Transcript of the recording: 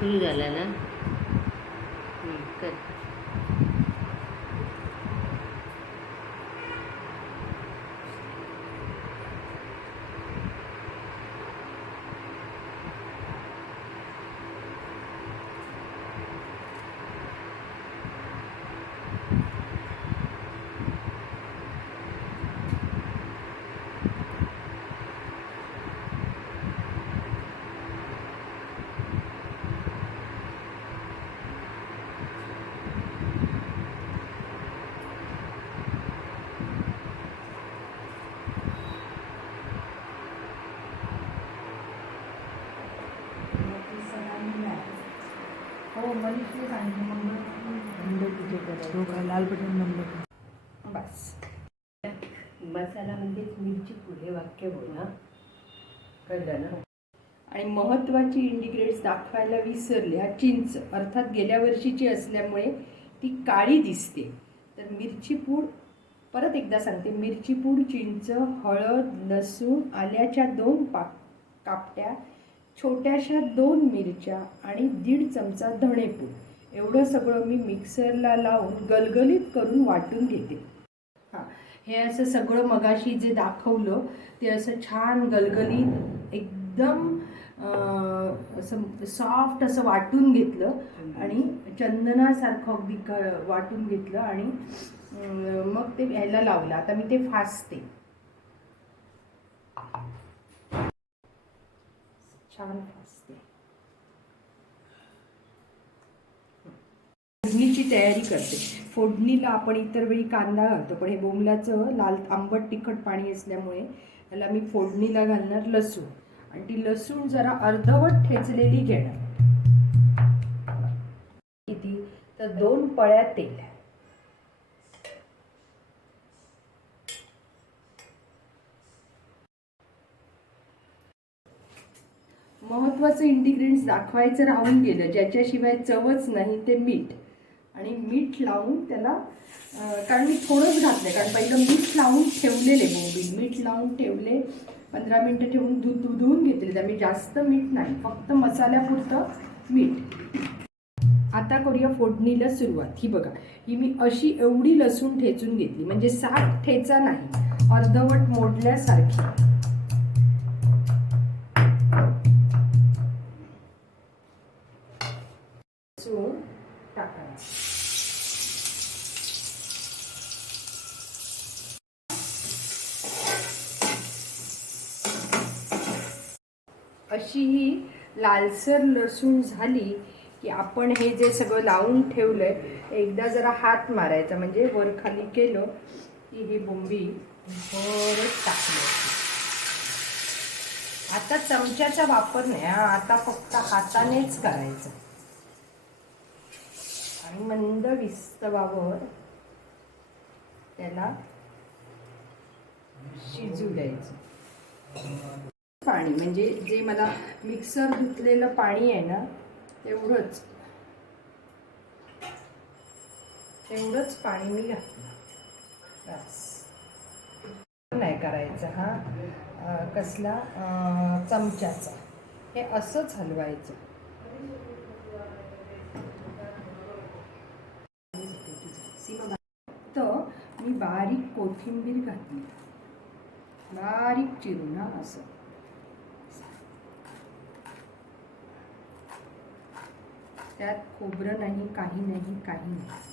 सुरू झाला ना? कर. हो मनीषने सांगितलं मंगळ का लाल बटन बंद कर बस. मसाला म्हणजेच मिरची पुढे वाक्य बोल. कळलं ना? आणि महत्त्वाची इंडिग्रेट्स दाखवायला विसरले. हा चिंच अर्थात गेल्या वर्षीची असल्यामुळे ती काळी दिसते. तर मिरची पूड परत एकदा सांगते. मिरची पूड चिंच हळद लसूण आल्याच्या दोन पा कापट्या छोट्याशा दोन मिरच्या आणि दीड चमचा धणेपूड. एवढं सगळं मी मिक्सरला लावून गलगलीत करून वाटून घेते. हां हे असं सगळं मगाशी जे दाखवलं ते असं छान गलगलीत एकदम असं सॉफ्ट असं वाटून घेतलं आणि चंदनासारखं अगदी वाटून घेतलं आणि मग ते ह्याला लावलं. आता मी ते फासते. छान फासते फोडणीची तयारी करते. फोडणीला आपण इतर वेळी कांदा घालतो पण हे बोंबलाचं लाल आंबट तिखट पाणी असल्यामुळे त्याला मी फोडणीला घालणार लसूण. आणि ती लसूण जरा अर्धवट ठेचलेली घेणार. किती तर दोन पळ्या तेल महत्त्वाचं इंटिग्रेंट्स दाखवायचं राहून गेलं ज्याच्याशिवाय चवच नाही ते मीठ. आणि मीठ लावून त्याला कारण मी थोडंच घातलं कारण पहिलं मीठ लावून ठेवलेले बोंबील. मीठ लावून ठेवले पंधरा मिनटं ठेवून दूध धु धुवून घेतले त्यामुळे जास्त मीठ नाही फक्त मसाल्यापुरतं मीठ. आता करूया फोडणीला सुरुवात. ही बघा ही मी अशी एवढी लसूण ठेचून घेतली. म्हणजे साठ ठेचा नाही अर्धवट मोडल्यासारखी. अशी ही लालसर लसूण झाली की आपण हे जे सगळं लावून ठेवलं आहे एकदा जरा हात मारायचा. म्हणजे वर खाली केलं की ही बोंबी बरंच टाकली. आता चमच्याचा वापर नाही हा. आता फक्त हातानेच करायचं. आणि मंद विस्तवावर त्याला शिजू द्यायचं. पाणी. म्हणजे जे मला मिक्सर धुतलेलं पाणी आहे ना तेवढंच तेवढंच पाणी मी घातलं. बस. नाही करायचं हा. कसला? चमच्याचा. हे असंच हलवायचं. तर मी बारीक कोथिंबीर घातली. बारीक चिरून हा असं. त्यात खोबरं नाही काही नाही काही नाही.